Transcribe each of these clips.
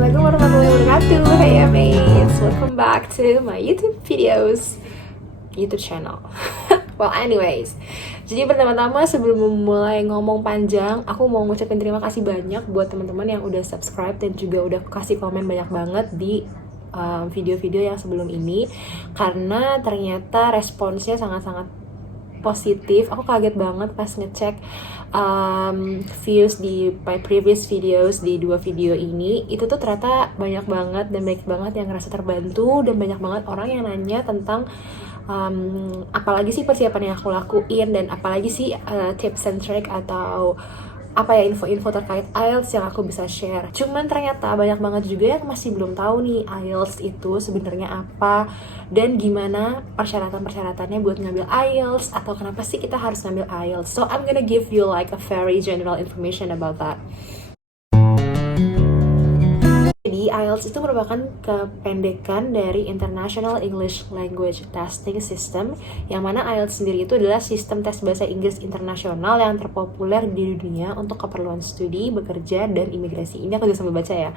Assalamualaikum warahmatullahi wabarakatuh. Hey mates, welcome back to my YouTube channel. Well anyways, jadi pertama-tama sebelum memulai ngomong panjang, aku mau ngucapin terima kasih banyak buat teman-teman yang udah subscribe dan juga udah kasih komen banyak banget di video-video yang sebelum ini, karena ternyata responsnya sangat-sangat positif. Aku kaget banget pas ngecek views di my previous videos di 2 video ini, itu tuh ternyata banyak banget dan baik banget yang ngerasa terbantu, dan banyak banget orang yang nanya tentang apalagi sih persiapan yang aku lakuin, dan apalagi sih tips and trick atau apa ya info-info terkait IELTS yang aku bisa share. Cuman ternyata banyak banget juga yang masih belum tahu nih IELTS itu sebenarnya apa dan gimana persyaratan-persyaratannya buat ngambil IELTS, atau kenapa sih kita harus ngambil IELTS. So I'm gonna give you like a very general information about that. Jadi IELTS itu merupakan kependekan dari International English Language Testing System, yang mana IELTS sendiri itu adalah sistem tes bahasa Inggris internasional yang terpopuler di dunia untuk keperluan studi, bekerja, dan imigrasi. Ini aku juga sambil baca ya,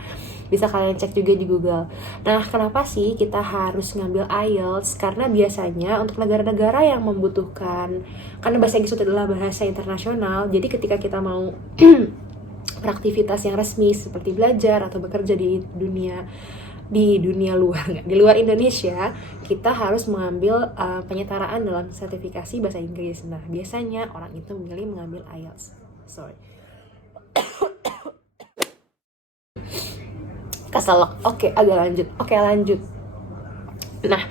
bisa kalian cek juga di Google. Nah, kenapa sih kita harus ngambil IELTS? Karena biasanya untuk negara-negara yang membutuhkan, karena bahasa Inggris itu adalah bahasa internasional, jadi ketika kita mau beraktivitas yang resmi seperti belajar atau bekerja di dunia luar, di luar Indonesia, kita harus mengambil penyetaraan dalam sertifikasi bahasa Inggris. Nah, biasanya orang itu memilih mengambil IELTS. Keselak. Oke, lanjut. Nah,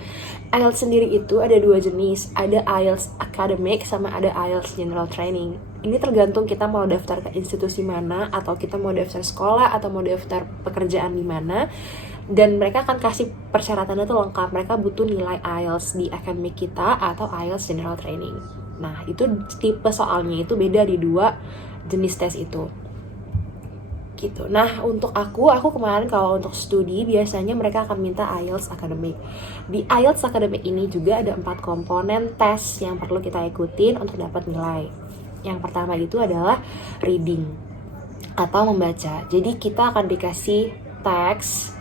IELTS sendiri itu ada 2 jenis, ada IELTS Academic sama ada IELTS General Training. Ini tergantung kita mau daftar ke institusi mana, atau kita mau daftar sekolah, atau mau daftar pekerjaan di mana. Dan mereka akan kasih persyaratannya itu lengkap. Mereka butuh nilai IELTS di academic kita atau IELTS General Training. Nah, itu tipe soalnya itu beda di 2 jenis tes itu. Gitu. Nah, untuk aku kemarin kalau untuk studi biasanya mereka akan minta IELTS Academic. Di IELTS Academic ini juga ada 4 komponen tes yang perlu kita ikutin untuk dapat nilai. Yang pertama itu adalah reading atau membaca. Jadi kita akan dikasih teks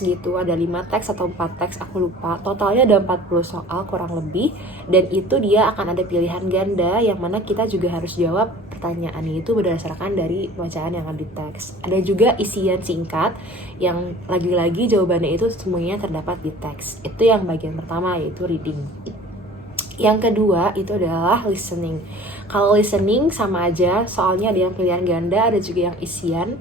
gitu, ada 5 teks atau 4 teks, aku lupa. Totalnya ada 40 soal kurang lebih, dan itu dia akan ada pilihan ganda yang mana kita juga harus jawab pertanyaannya itu berdasarkan dari bacaan yang ada di teks. Ada juga isian singkat yang lagi-lagi jawabannya itu semuanya terdapat di teks. Itu yang bagian pertama, yaitu reading. Yang kedua itu adalah listening. Kalau listening sama aja, soalnya ada yang pilihan ganda, ada juga yang isian.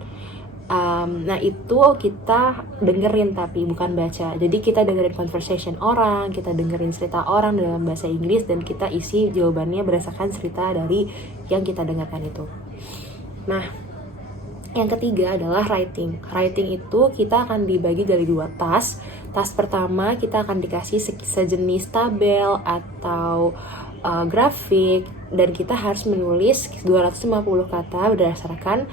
Nah itu kita dengerin tapi bukan baca. Jadi kita dengerin conversation orang, kita dengerin cerita orang dalam bahasa Inggris, dan kita isi jawabannya berdasarkan cerita dari yang kita dengarkan itu. Nah, yang ketiga adalah writing. Writing itu kita akan dibagi dari 2 tas. Tas pertama kita akan dikasih sejenis tabel atau grafik, dan kita harus menulis 250 kata berdasarkan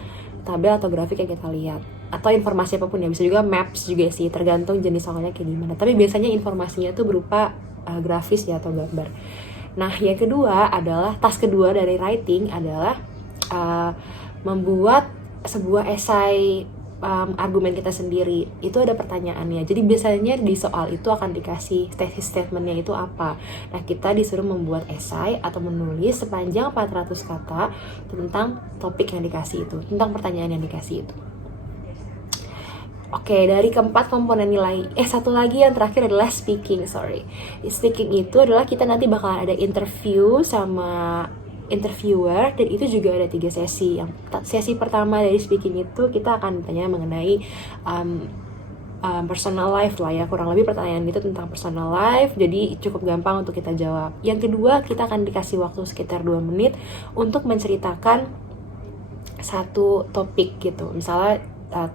tabel atau grafik yang kita lihat, atau informasi apapun ya, bisa juga maps juga sih, tergantung jenis soalnya kayak gimana. Tapi biasanya informasinya itu berupa grafis ya atau gambar. Nah, yang kedua adalah tas kedua dari writing adalah membuat sebuah esai argumen kita sendiri. Itu ada pertanyaannya. Jadi biasanya di soal itu akan dikasih thesis statementnya itu apa. Nah, kita disuruh membuat esai atau menulis sepanjang 400 kata tentang topik yang dikasih itu, tentang pertanyaan yang dikasih itu. Oke, dari keempat komponen nilai, satu lagi yang terakhir adalah speaking. Speaking itu adalah kita nanti bakalan ada interview sama interviewer, dan itu juga ada 3 sesi. Yang sesi pertama dari speaking itu kita akan tanya mengenai personal life lah ya, kurang lebih pertanyaan itu tentang personal life, jadi cukup gampang untuk kita jawab. Yang kedua, kita akan dikasih waktu sekitar 2 menit untuk menceritakan satu topik gitu. Misalnya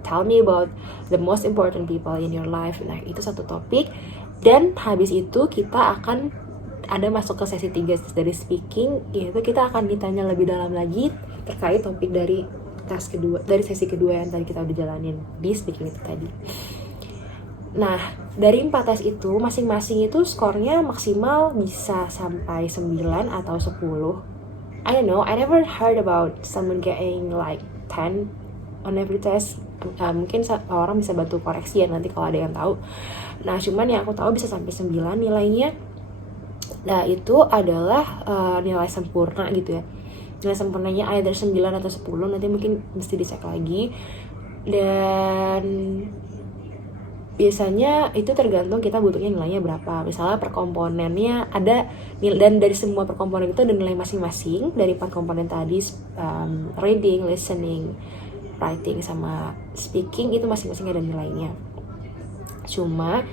tell me about the most important people in your life. Nah, itu satu topik. Dan habis itu kita akan ada masuk ke sesi 3 dari speaking, yaitu kita akan ditanya lebih dalam lagi terkait topik dari tes kedua, dari sesi kedua yang tadi kita udah jalanin di speaking itu tadi. Nah, dari 4 tes itu masing-masing itu skornya maksimal bisa sampai 9 atau 10. I don't know, I never heard about someone getting like 10 on every test. Mungkin orang bisa bantu koreksi ya nanti kalau ada yang tahu. Nah cuman yang aku tahu bisa sampai 9 nilainya. Nah itu adalah nilai sempurna gitu ya. Nilai sempurnanya either 9 atau 10, nanti mungkin mesti dicek lagi. Dan biasanya itu tergantung kita butuhnya nilainya berapa. Misalnya per komponennya ada, dan dari semua per komponen itu ada nilai masing-masing. Dari 4 komponen tadi, reading, listening, writing, sama speaking, itu masing-masing ada nilainya. Cuma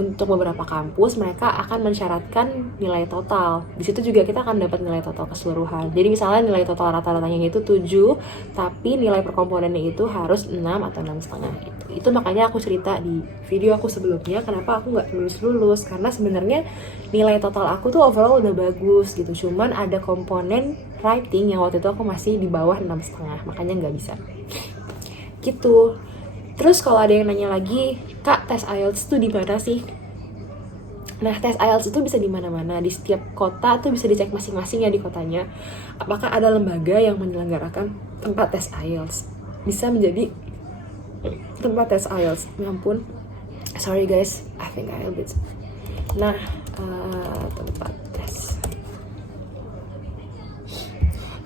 untuk beberapa kampus mereka akan mensyaratkan nilai total. Di situ juga kita akan dapat nilai total keseluruhan. Jadi misalnya nilai total rata-ratanya itu 7, tapi nilai per komponennya itu harus 6 atau 6,5 gitu. Itu makanya aku cerita di video aku sebelumnya kenapa aku nggak lulus, karena sebenarnya nilai total aku tuh overall udah bagus gitu. Cuman ada komponen writing yang waktu itu aku masih di bawah 6,5, makanya nggak bisa. Gitu. Terus kalau ada yang nanya lagi, Kak, tes IELTS itu di mana sih? Nah, tes IELTS itu bisa di mana-mana, di setiap kota tuh bisa dicek masing-masing ya di kotanya. Apakah ada lembaga yang menyelenggarakan tempat tes IELTS? Bisa menjadi tempat tes IELTS. Ya ampun, sorry guys, I think I a bit. Nah, tempat tes.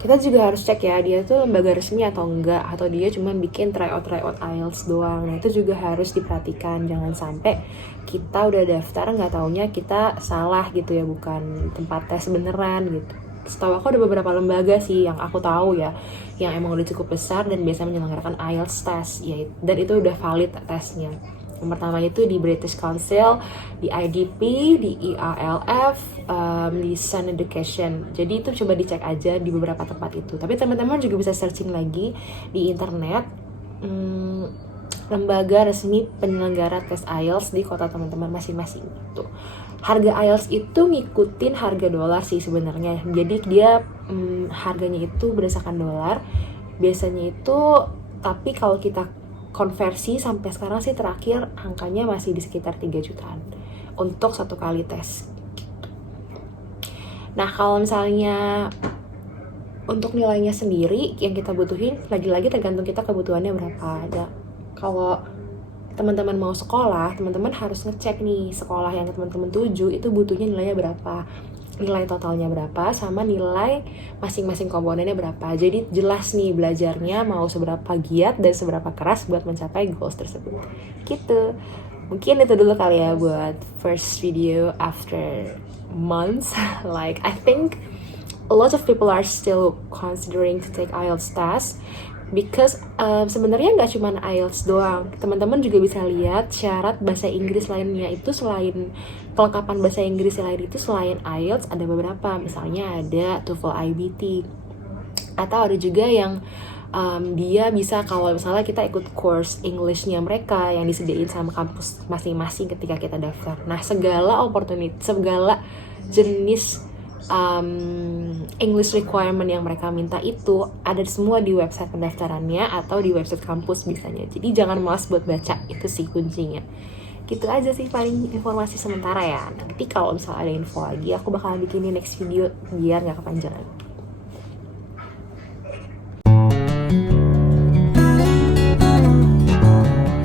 Kita juga harus cek ya, dia tuh lembaga resmi atau enggak, atau dia cuma bikin tryout IELTS doang. Nah itu juga harus diperhatikan, jangan sampai kita udah daftar nggak taunya kita salah gitu ya, bukan tempat tes beneran gitu. Setahu aku ada beberapa lembaga sih yang aku tahu ya, yang emang udah cukup besar dan biasa menyelenggarakan IELTS test ya, dan itu udah valid tesnya. Yang pertama itu di British Council, di IDP, di EALF, di Sun Education. Jadi itu coba dicek aja di beberapa tempat itu. Tapi teman-teman juga bisa searching lagi di internet lembaga resmi penyelenggara tes IELTS di kota teman-teman masing-masing gitu. Harga IELTS itu ngikutin harga dolar sih sebenarnya. Jadi dia harganya itu berdasarkan dolar. Biasanya itu, tapi kalau kita konversi sampai sekarang sih terakhir angkanya masih di sekitar 3 jutaan untuk satu kali tes gitu. Nah kalau misalnya untuk nilainya sendiri yang kita butuhin, lagi-lagi tergantung kita kebutuhannya berapa. Ada, kalau teman-teman mau sekolah, teman-teman harus ngecek nih sekolah yang teman-teman tuju itu butuhnya nilainya berapa, nilai totalnya berapa, sama nilai masing-masing komponennya berapa. Jadi jelas nih belajarnya mau seberapa giat dan seberapa keras buat mencapai goals tersebut gitu. Mungkin itu dulu kali ya buat first video after months. Like I think a lot of people are still considering to take IELTS test, because sebenarnya nggak cuma IELTS doang, teman-teman juga bisa lihat syarat bahasa Inggris lainnya itu. Selain kelengkapan bahasa Inggris lain itu, selain IELTS ada beberapa, misalnya ada TOEFL IBT, atau ada juga yang dia bisa, kalau misalnya kita ikut course English-nya mereka yang disediain sama kampus masing-masing ketika kita daftar. Nah segala opportunity, segala jenis English requirement yang mereka minta itu ada semua di website pendaftarannya atau di website kampus bisanya. Jadi jangan malas buat baca, itu sih kuncinya. Gitu aja sih paling informasi sementara ya. Nanti kalau misalnya ada info lagi aku bakalan bikinin next video biar gak kepanjangan.